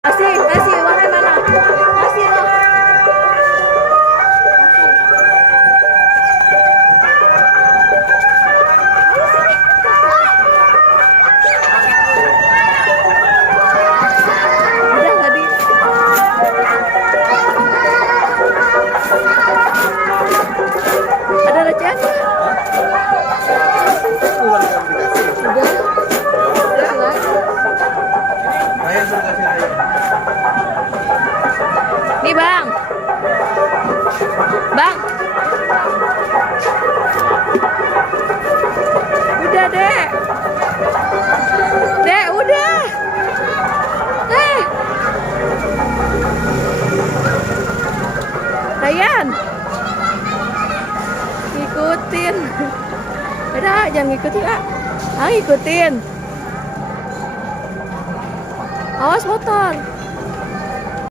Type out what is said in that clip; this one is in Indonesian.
Kasih uangnya mana? Kasih loh. Udah nggak di? Ada recehan nggak? Udah. Udah nggak? Ryan suruh kasih Ryan. Nih bang. Bang. Udah dek. Dek udah. Ryan. Ngikutin. Udah jangan ngikutin ah. Ngikutin. Awas motor.